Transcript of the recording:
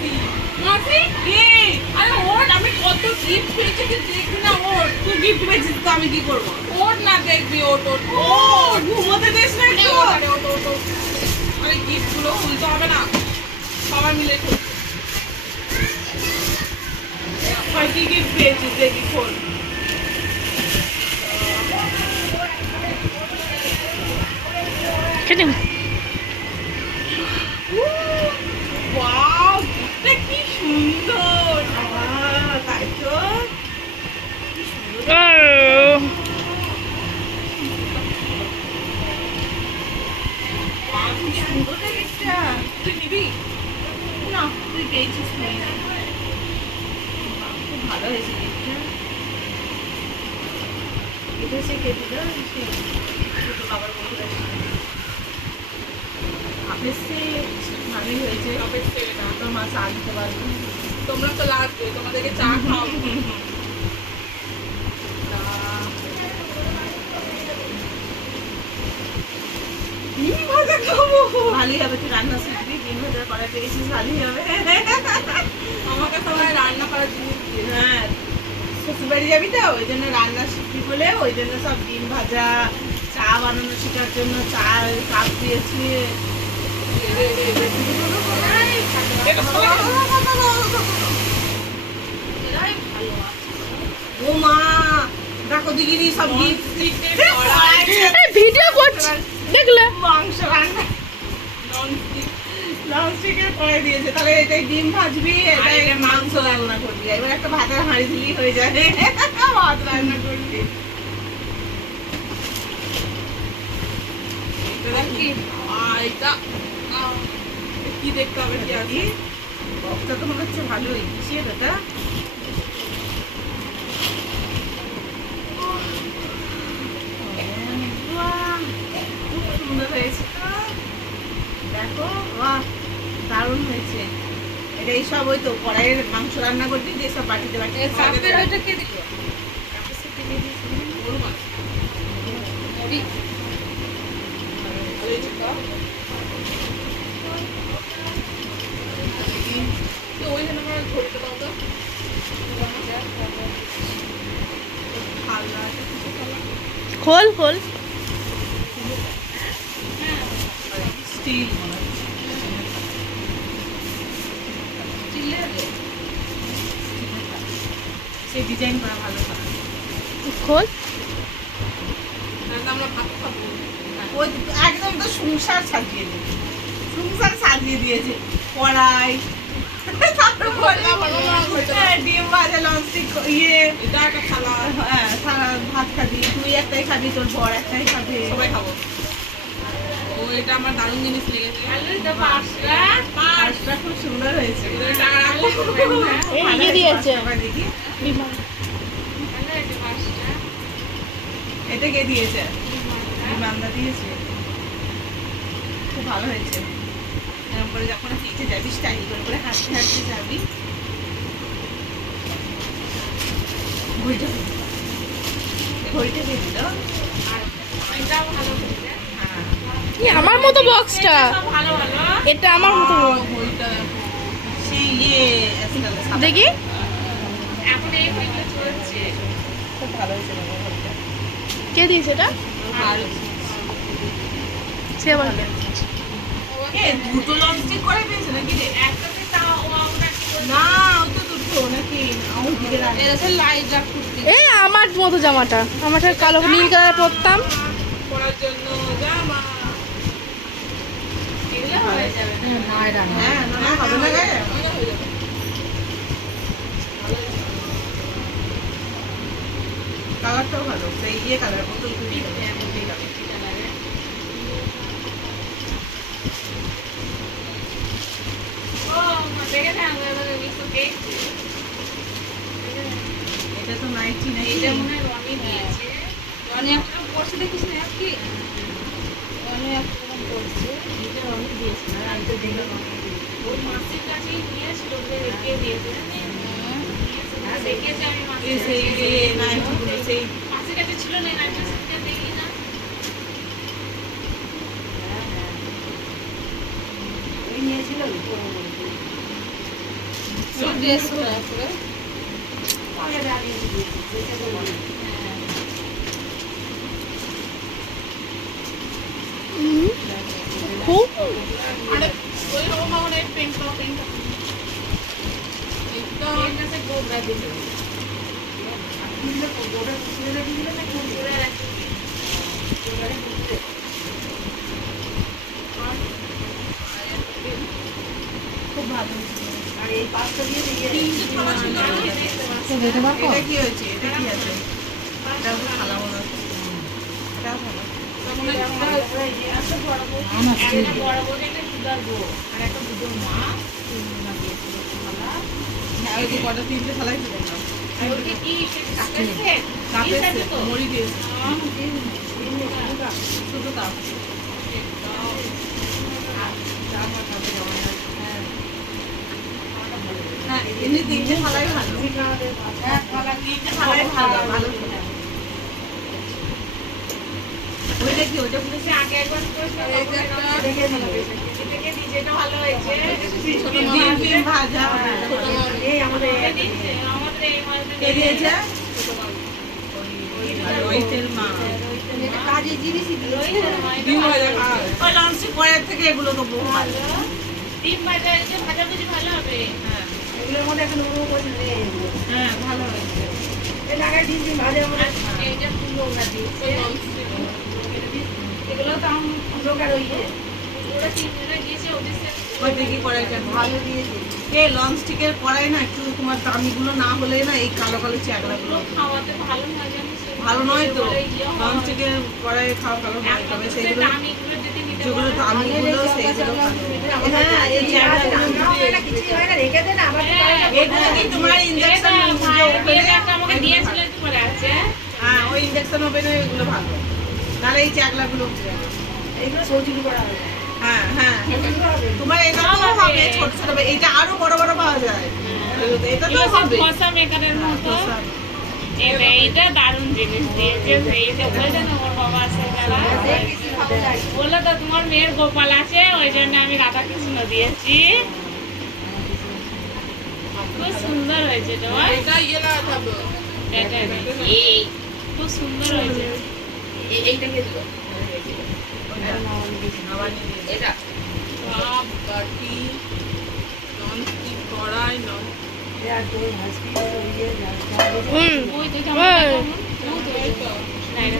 মাসি মাসি আরে ওর আমি কত গিফট পেয়েছি তুই দেখবি না ওর। তুই গিফট পেয়েছিস তো আমি কি করব? ওর না দেখবি ওট ওট ও ঘুমোতে দিস না একটু। আরে ওট, ওট। আরে গিফট খুলতে হবে না। সবাই মিলে খুলতে কি গিফট পেয়েছিস দেখি খোল ওয়াও গিফটটা কি সুন্দর আহ, তাই তো কি সুন্দর Wow, কি সুন্দর রে গিফটটা তুই নিবি না তুই পেয়েছিস তুই না খুব ভালো হয়েছে। এটা সে কে দিল সে বাবার বন্ধুরা আপনার সে ভালোই হয়েছে দিতে পারবে তোমরা তো লাগবে তোমাদেরকে চা খাওয়াবো ডিম ভাজা খাব? ভালোই হবে তুই রান্না শিখবি ডিম ভাজা করা পেয়েছিস ভালোই হবে। আমাকে সবাই রান্না করার জিনিস দিয়ে হ্যাঁ। শ্বশুরবাড়ি যাবি তো? ওই জন্য রান্না শিখবি বলে ওই জন্য সব ডিম ভাজা চা বানানো শেখার জন্য চা কাপ দিয়েছি। ও মা দেখো দিগিরি সব গিফট ভিডিও করছি। দেখলে? মাংস রান্না। ননস্টিকের কড়াই দিয়েছে। তাহলে এটাই ডিম ভাজবি এটা মাংস রান্না করবি। এবার একটা ভাতের হাঁড়ি দিলেই হয়ে যাবে। ভাত রান্না করবি। কি? দেখতে হবে কি কি? তো মনে হচ্ছে ভালোই। কিসের ওটা বাহ, খুব সুন্দর হয়েছে। তো দেখো বাহ দারুণ হয়েছে। এটা এই সব ওই তো কড়াইয়ের মাংস রান্না করবি দিয়ে সব বাটিতে বাটিতে কে দিল? গরু মাছ মুড়ি ভালো হয়েছে তো? তো ওইখানে আমার ঘড়িটা দাও তো খাল্লা আছে, কিছু খাল্লা। খোল খোল স্টিল মনে হচ্ছে চিল্লে সেই ডিজাইন করা ভালো খোল। আমরা ভাত খাব। ওই একদম তো সংসার সাজিয়ে দিয়েছে। সংসার সাজিয়ে দিয়েছে। কড়াই। হ্যাঁ, ডিম ভাজা ইয়ে। হ্যাঁ ভাত খাবি তুই একটাই খাবি তোর বর একটাই খাবে। সবাই খাব। এটা আমার দারুণ জিনিস লেগেছে। পাঁচটা খুব সুন্দর হয়েছে। এদের টাকা রাখব এই ভালো ইয়ে হয়েছে, দিয়েছে। পাঁচটা দেখি। এটা কে দিয়েছে? বিমানদা দিয়েছে। খুব ভালো হয়েছে। এরকম করে যখন হেঁটে যাবি স্টাইল করে করে হাঁটতে হাঁটতে যাবি। ঘড়িটা ঘড়িটা দিয়ে দিল? এটাও ভালো হ্যাঁ। এই আমার মতো বক্সটা এটা আমার মতো দেখি। কে দিয়েছে এটা? সে আবার দুটো লঞ্চিং করে নাকি রে? একটাতে তাও কি? না তো দুটো নাকি। এই আমার মতো জামাটা। আমারটা কালো নীল কালার পরতাম। পরার জন্য জামা কালারটাও ভালো সেই ইয়ে কালার বোতল গ্রিন ও দেখে না আমরা মিক্স কেক এটা তো নাইটি নাকি এটা মনে হয় রনি দিয়েছে রনি একটা পড়ছে দেখিস না কি? ড্রেস করে করে খুব আরে ওই রকম আমার এই পেনটা পেনটা এটাতে গোবরা দিল খুব ভালো আর এই পাঁচটা দিয়ে দিয়ে তিনটে থালা ছিল এটা কি হয়েছে এটা কি আছে এটা তো থালা মনে থালা হ্যাঁ কটা তিনটে থালাই দিয়েছে হ্যাঁ হ্যাঁ এমনি তিনটে থালাই ভালো। ভালো ভালো ওইটা কি ওইটা সে আগে একবার নিজেটা ভালো হয়েছে? ভাজা। এই আমাদের আমাদের এই দিয়েছে? কাজের জিনিসই পরের থেকে এগুলো তো ভালো ডিম ভাজা এই যে ভালো হবে। হ্যাঁ। এগুলোর মধ্যে এখন উড়ো বসে হ্যাঁ ভালো হয়েছে। ডিম ডিম ভাজা আমরা এইটা ওরা দিয়েছে। তো আম সাথে। ওই দেখি কড়াইটা ভালো দিয়েছে। এ লঞ্চ স্টিকের কড়াই না একটু তোমার দামিগুলো না হলে না এই কালো কালো চ্যাকলাগুলো খাওয়াতে ভালো না ভালো নয় তো? এবারে ইয়ে হয়। কড়াই খাওয়া ভালো নয় তবে সেইগুলো দামিগুলো যদি নিতে যেগুলো দামিগুলো সেইগুলো হ্যাঁ এই কি তোমার ইঞ্জেকশন এটা ভাই, এটা একটা আমাকে দিয়েছিল একটু পরে আছে হ্যাঁ ওই ইঞ্জেকশন হবে না এগুলো ভালো। নাহলে এই সৌচুরি করা হবে। হ্যাঁ হ্যাঁ। তোমার এটা হবে হবে। ছোট ছোট এটা আরও বড় বড় পাওয়া যায়। এটা তো হবে। ঘষা মেকারের মতো। এইটা দারুণ জিনিস দিয়েছে এইটা বলছে না ওর বাবা আছে যারা বলল তো তোমার মেয়ের গোপাল আছে ওই জন্য আমি রাধা কৃষ্ণ দিয়েছি। খুব সুন্দর হয়েছে তোমার। এটা ইয়ে এটা খুব সুন্দর হয়েছে। এটা। কাপ বাটি ননস্টিক কড়াই নন হুম। ওই দুইটা আমার ওই। দেখো। না, এটা